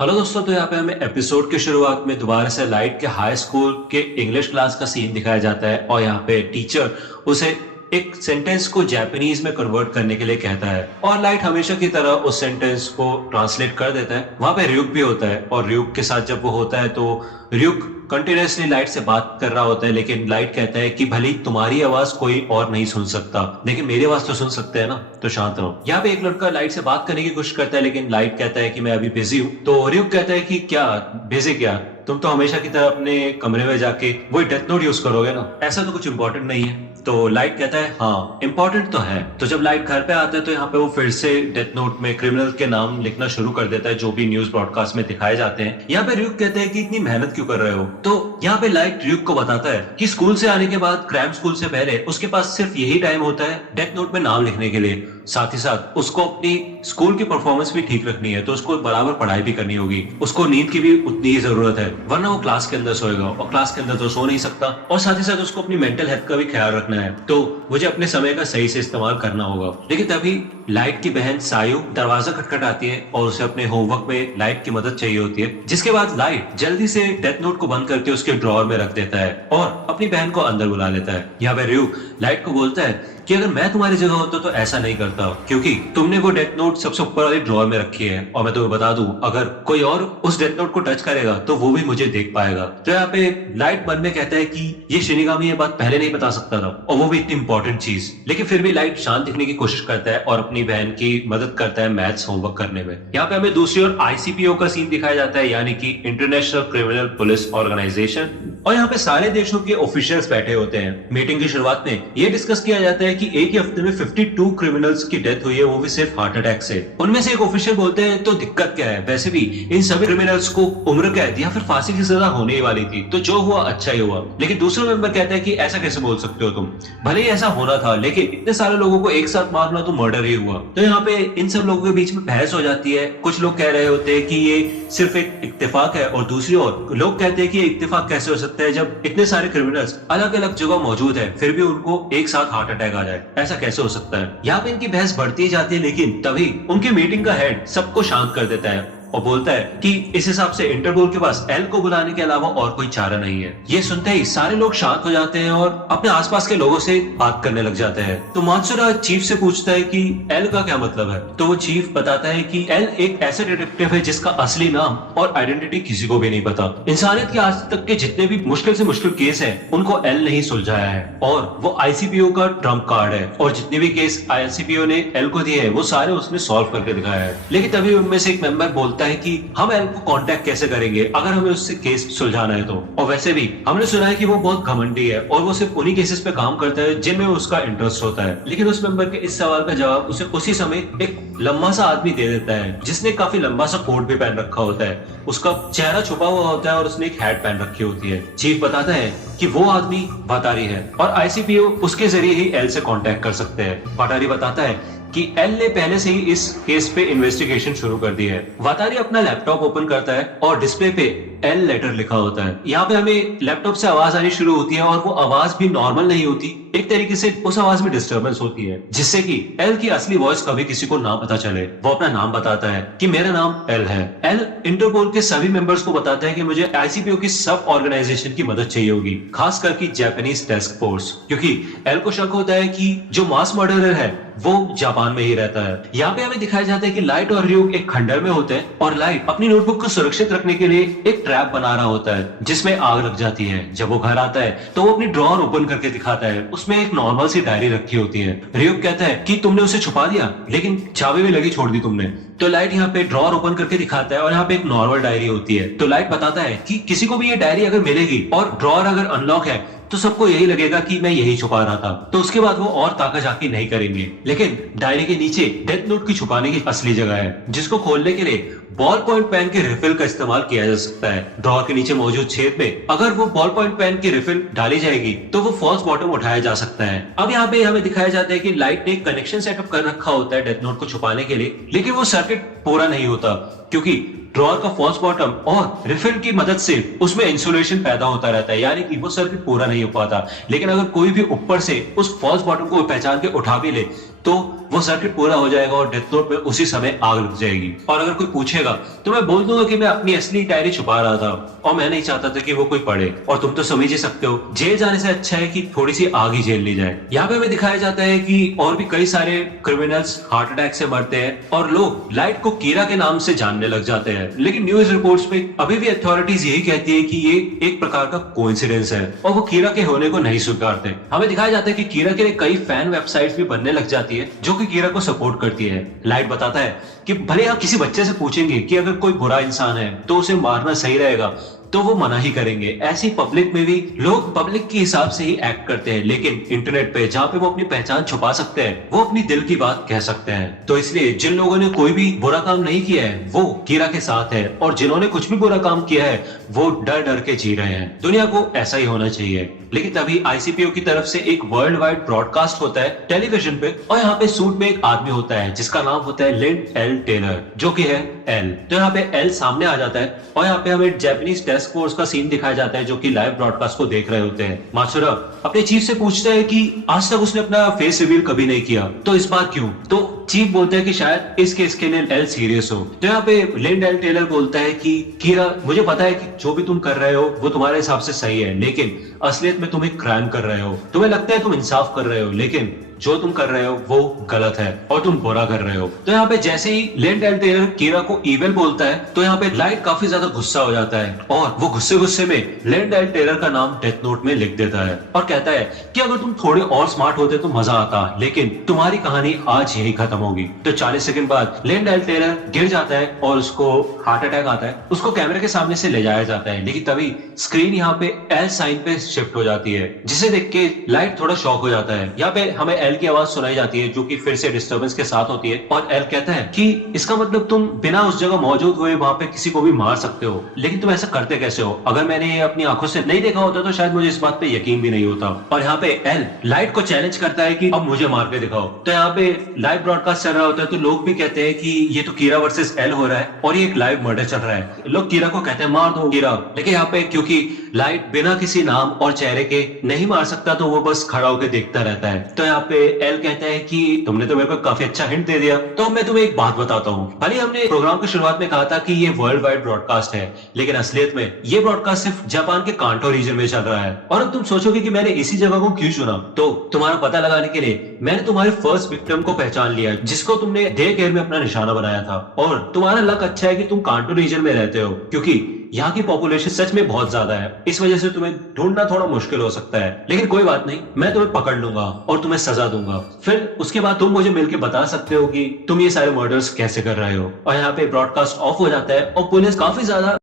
Hello दोस्तों, तो यहाँ पे हमें एपिसोड की शुरुआत में दोबारा से लाइट के हाई स्कूल के इंग्लिश क्लास का सीन दिखाया जाता है और यहाँ पे टीचर उसे एक सेंटेंस को जापानीज में कन्वर्ट करने के लिए कहता है और लाइट हमेशा की तरह उस सेंटेंस को ट्रांसलेट कर देता है। वहां पे ryuk भी होता है और ryuk के साथ जब वो होता है तो ryuk कंटिन्यूसली लाइट से बात कर रहा होता है, लेकिन लाइट कहता है कि भले तुम्हारी आवाज कोई और नहीं सुन सकता लेकिन मेरी आवाज तो सुन सकते हैं ना, तो शांत रहो। यहाँ पे एक लड़का लाइट से बात करने की कोशिश करता है लेकिन लाइट कहता है कि मैं अभी बिजी हूँ। तो ryuk कहता है कि क्या बिजी, क्या तुम तो हमेशा की तरह अपने कमरे में जाके वही डेथ नोट यूज करोगे ना, ऐसा तो कुछ इंपॉर्टेंट नहीं है। तो लाइट कहता है हाँ इंपॉर्टेंट तो है। तो जब लाइट घर पे आता है तो यहाँ पे वो फिर से डेथ नोट में क्रिमिनल के नाम लिखना शुरू कर देता है जो भी न्यूज ब्रॉडकास्ट में दिखाए जाते हैं। यहाँ पे ryuk कहते हैं कि इतनी मेहनत क्यों कर रहे हो। तो यहाँ पे लाइट ryuk को बताता है कि स्कूल से आने के बाद क्रैम स्कूल से पहले उसके पास सिर्फ यही टाइम होता है डेथ नोट में नाम लिखने के लिए, साथ ही साथ उसको अपनी स्कूल की परफॉर्मेंस भी ठीक रखनी है, तो उसको बराबर पढ़ाई भी करनी होगी, उसको नींद की भी उतनी ही जरूरत है, वरना वो क्लास के अंदर सोएगा और क्लास के अंदर तो सो नहीं सकता। और साथ ही साथ उसको अपनी मेंटल हेल्थ का भी ख्याल रखना है, तो मुझे अपने समय का सही से इस्तेमाल करना होगा। लेकिन तभी लाइट की बहन सायु दरवाजा खटखटाती है और उसे अपने होमवर्क में लाइट की मदद चाहिए होती है, जिसके बाद लाइट जल्दी से डेथ नोट को बंद करके उसके ड्रॉअर में रख देता है और अपनी बहन को अंदर बुला लेता है। यहाँ पे ryuk लाइट को बोलता है कि अगर मैं तुम्हारी जगह होता तो ऐसा नहीं करता, क्योंकि तुमने वो डेथ नोट सबसे ऊपर वाले ड्रॉअर में रखी है और मैं तुम्हें बता दूं अगर कोई और उस डेथ नोट को टच करेगा तो वो भी मुझे देख पाएगा। तो यहाँ पे लाइट मन में कहता है कि ये शिनिगामी ये बात पहले नहीं बता सकता था और वो भी इतनी इंपॉर्टेंट चीज, लेकिन फिर भी लाइट शांत दिखने की कोशिश करता है और अपनी बहन की मदद करता है मैथ्स होमवर्क करने में। यहाँ पे हमें दूसरी ओर ICPO का सीन दिखाया जाता है, यानी कि इंटरनेशनल क्रिमिनल पुलिस ऑर्गेनाइजेशन, और यहाँ पे सारे देशों के ऑफिशियल्स बैठे होते हैं। मीटिंग की शुरुआत में ये डिस्कस किया जाता है कि एक ही हफ्ते में 52 क्रिमिनल्स की डेथ हुई है, वो भी सिर्फ हार्ट अटैक से। उनमें से एक ऑफिशियल बोलते हैं तो दिक्कत क्या है, वैसे भी इन सभी क्रिमिनल्स को उम्र कैद या फिर फांसी की सजा होने ही वाली थी, तो जो हुआ अच्छा ही हुआ। लेकिन दूसरा मेंबर कहता है कि ऐसा कैसे बोल सकते हो तुम, भले ही ऐसा होना था लेकिन इतने सारे लोगों को एक साथ मारना तो मर्डर ही हुआ। तो यहाँ पे इन सब लोगों के बीच में बहस हो जाती है। कुछ लोग कह रहे होते हैं कि ये सिर्फ एक इत्तेफाक है और दूसरी ओर लोग कहते हैं कि इत्तेफाक कैसे हो सकता है जब इतने सारे क्रिमिनल्स अलग अलग जगह मौजूद है फिर भी उनको एक साथ हार्ट अटैक आ जाए, ऐसा कैसे हो सकता है। यहाँ पे इनकी बहस बढ़ती जाती है लेकिन तभी उनकी मीटिंग का हेड सबको शांत कर देता है और बोलता है कि इस हिसाब से इंटरपोल के पास एल को बुलाने के अलावा और कोई चारा नहीं है। ये सुनते ही सारे लोग शांत हो जाते हैं और अपने आसपास के लोगों से बात करने लग जाते हैं। तो मात्सुरा चीफ से पूछता है कि एल का क्या मतलब है, तो वो चीफ बताता है कि एल एक ऐसा डिटेक्टिव है जिसका असली नाम और आइडेंटिटी किसी को भी नहीं पता। इंसानियत के आज तक के जितने भी मुश्किल से मुश्किल केस है उनको एल ने ही सुलझाया है और वो ICPO का ट्रम्प कार्ड है, और जितने भी केस ICPO ने एल को दिए है वो सारे उसने सॉल्व करके दिखाया है। लेकिन तभी उनमें से एक मेंबर बोलता है कि हम एल को कांटेक्ट कैसे करेंगे अगर हमें उससे केस सुलझाना है तो, और वैसे भी हमने सुना है कि वो बहुत घमंडी है और वो सिर्फ उन्हीं केसेस पे काम करता है जिनमें उसका इंटरेस्ट होता है। लेकिन उस मेंबर के इस सवाल का जवाब उसे उसी समय एक लंबा सा आदमी दे देता है जिसने काफी लंबा सा कोट भी पहन रखा होता है, उसका चेहरा छुपा हुआ होता है और उसने एक हैट पहन रखी होती है। चीफ बताता है कि वो आदमी वातारी है और ICPO उसके जरिए ही एल से कांटेक्ट कर सकते हैं। वातारी बताता है कि एल ने पहले से ही इस केस पे इन्वेस्टिगेशन शुरू कर दी है। वातारी अपना लैपटॉप ओपन करता है और डिस्प्ले पे एल लेटर लिखा होता है। यहाँ पे हमें लैपटॉप से आवाज आनी शुरू होती है और वो आवाज भी नॉर्मल नहीं होती, एक तरीके से उस आवाज में डिस्टर्बेंस होती है जिससे कि एल की असली वॉइस कभी किसी को ना पता चले। वो अपना नाम बताता है कि मेरा नाम एल है। एल इंटरपोल के सभी मेंबर्स को बताता है कि मुझे ICPO की सब ऑर्गेनाइजेशन की मदद चाहिए होगी, खास करके जापानीज टास्क फोर्स, क्योंकि एल को शक होता है कि जो मास मर्डरर है वो जापान में ही रहता है। यहाँ पे हमें दिखाया जाता है कि लाइट और ryuk एक खंडर में होते हैं और लाइट अपनी नोटबुक को सुरक्षित रखने के लिए एक ट्रैप बना रहा होता है जिसमें आग लग जाती है। जब वो घर आता है तो वो अपनी ड्रॉअर ओपन करके दिखाता है, उसमें एक नॉर्मल सी डायरी रखी होती है। ryuk कहता है कि तुमने उसे छुपा दिया लेकिन चाबी भी लगी छोड़ दी तुमने। तो लाइट यहाँ पे ड्रॉअर ओपन करके दिखाता है और यहाँ पे एक नॉर्मल डायरी होती है। तो लाइट बताता है कि किसी को भी ये डायरी अगर मिलेगी और ड्रॉअर अगर अनलॉक है तो सबको यही लगेगा कि मैं यही छुपा रहा था, तो उसके बाद वो और ताका झाकी नहीं करेंगे। लेकिन डायरी के नीचे डेथ नोट की छुपाने की असली जगह है जिसको खोलने के लिए बॉल पॉइंट पेन के रिफिल का इस्तेमाल किया जा सकता है। ड्रॉअर के नीचे मौजूद छेद में अगर वो बॉल पॉइंट पेन की रिफिल डाली जाएगी तो वो फॉल्स बॉटम उठाया जा सकता है। अब यहाँ पे हमें दिखाया जाता है कि लाइट ने कनेक्शन सेटअप कर रखा होता है डेथ नोट को छुपाने के लिए, लेकिन वो सर्किट पूरा नहीं होता क्योंकि ड्रॉअर का फॉल्स बॉटम और रिफिल की मदद से उसमें इंसुलेशन पैदा होता रहता है, यानी कि वो सर्किट पूरा नहीं हो पाता। लेकिन अगर कोई भी ऊपर से उस फॉल्स बॉटम को पहचान के उठा भी ले तो वो सर्किट पूरा हो जाएगा और डेथ नोट में उसी समय आग लग जाएगी। और अगर कोई पूछेगा तो मैं बोल दूंगा कि मैं अपनी असली डायरी छुपा रहा था और मैं नहीं चाहता था कि वो कोई पढ़े। और तुम तो समझ ही सकते हो, जेल जाने से अच्छा है कि थोड़ी सी आग ही झेल ली जाए। यहाँ पे हमें दिखाया जाता है कि और भी कई सारे क्रिमिनल्स हार्ट अटैक से मरते हैं और लोग लाइट को कीरा के नाम से जानने लग जाते हैं। लेकिन न्यूज रिपोर्ट्स में अभी भी अथॉरिटीज यही कहती है कि ये एक प्रकार का कोइंसिडेंस है और वो कीरा के होने को नहीं स्वीकारते। हमें दिखाया जाता है कि कीरा के लिए कई फैन वेबसाइट्स भी बनने लग जाती है जो कि कीरा को सपोर्ट करती है। लाइट बताता है कि भले आप किसी बच्चे से पूछेंगे कि अगर कोई बुरा इंसान है तो उसे मारना सही रहेगा तो वो मना ही करेंगे। ऐसी पब्लिक में भी लोग पब्लिक के हिसाब से ही एक्ट करते हैं, लेकिन इंटरनेट पे जहाँ पे वो अपनी पहचान छुपा सकते हैं वो अपनी दिल की बात कह सकते हैं। तो इसलिए जिन लोगों ने कोई भी बुरा काम नहीं किया है वो कीरा के साथ है और जिन्होंने कुछ भी बुरा काम किया है वो डर डर के जी रहे हैं। दुनिया को ऐसा ही होना चाहिए। लेकिन तभी आईसीपीओ की तरफ से एक वर्ल्ड वाइड ब्रॉडकास्ट होता है टेलीविजन पे और यहाँ पे सूट में एक आदमी होता है जिसका नाम होता है लिंड एल टेलर जो कि है एल। तो यहाँ पे एल सामने आ जाता है और यहाँ पे हमें जापानीज टास्क फोर्स का सीन दिखाया जाता है जो कि लाइव ब्रॉडकास्ट को देख रहे होते हैं। मात्सुरा अपने चीफ से पूछता है कि आज तक उसने अपना फेस रिवील कभी नहीं किया, तो इस बार क्यों? तो चीफ बोलता है कि शायद इस केस के लिए एल सीरियस हो। तो यहाँ पे लिंड एल टेलर बोलता है कि कीरा, मुझे पता है कि जो भी तुम कर रहे हो वो तुम्हारे हिसाब से सही है, लेकिन असलियत में तुम एक क्राइम कर रहे हो। तुम्हें लगता है तुम इंसाफ कर रहे हो, लेकिन जो तुम कर रहे हो वो गलत है और तुम बुरा कर रहे हो। तो यहाँ पे जैसे ही लिंड एल टेलर कीरा को इविल बोलता है तो यहाँ पे लाइट काफी ज्यादा गुस्सा हो जाता है और वो गुस्से में लिंड एल टेलर का नाम डेथ नोट में लिख देता है और कहता है कि अगर तुम थोड़े और स्मार्ट होते तो मजा आता, लेकिन तुम्हारी कहानी आज यही खत्म होगी। तो 40 सेकंड बाद लिंड एल टेलर गिर जाता है और उसको हार्ट अटैक आता है। उसको कैमरे के सामने से ले जाया जाता है, लेकिन तभी स्क्रीन यहाँ पे एल साइन पे शिफ्ट हो जाती है जिसे देख के लाइट थोड़ा शॉक हो जाता है। यहाँ पे हमें एल की आवाज सुनाई जाती है जो कि फिर से डिस्टर्बेंस के साथ होती है और एल कहता है कि इसका मतलब तुम बिना उस जगह मौजूद हुए वहां पे किसी को भी मार सकते हो, लेकिन तुम ऐसा करते कैसे हो? अगर मैंने ये अपनी आंखों से नहीं देखा होता तो शायद मुझे इस बात पे यकीन भी नहीं होता। और यहाँ पे एल लाइट को चैलेंज करता है कि अब मुझे मार के दिखाओ। तो यहाँ पे लाइव ब्रॉडकास्ट चल रहा होता है तो लोग भी कहते हैं कि ये तो कीरा वर्सेस एल हो रहा है और ये एक लाइव मर्डर चल रहा है। लोग कीरा को कहते हैं मार दो कीरा, लेकिन यहाँ पे क्योंकि लाइट बिना किसी नाम और चेहरे के नहीं मार सकता तो वो बस खड़ा होकर देखता रहता है। तो यहाँ पे एल कहता है कि तुमने तो मेरे को काफी अच्छा हिंट दे दिया, तो मैं तुम्हें एक बात बताता हूँ। भले हमने प्रोग्राम की शुरुआत में कहा था कि ये वर्ल्ड वाइड ब्रॉडकास्ट है, लेकिन असलियत में ये ब्रॉडकास्ट सिर्फ जापान के कांटो रीजन में चल रहा है। और अब तुम सोचोगे कि मैंने इसी जगह को क्यों चुना, तो तुम्हारा पता लगाने के लिए मैंने तुम्हारे फर्स्ट विक्टिम को पहचान लिया जिसको तुमने डे केयर में अपना निशाना बनाया था। और तुम्हारा लक अच्छा है कि तुम कांटो रीजन में रहते हो क्योंकि यहाँ की पॉपुलेशन सच में बहुत ज्यादा है, इस वजह से तुम्हें ढूंढना थोड़ा मुश्किल हो सकता है। लेकिन कोई बात नहीं, मैं तुम्हें पकड़ लूंगा और तुम्हें सजा दूंगा। फिर उसके बाद तुम मुझे मिलकर बता सकते हो कि तुम ये सारे मर्डर्स कैसे कर रहे हो। और यहाँ पे ब्रॉडकास्ट ऑफ हो जाता है और पुलिस काफी ज्यादा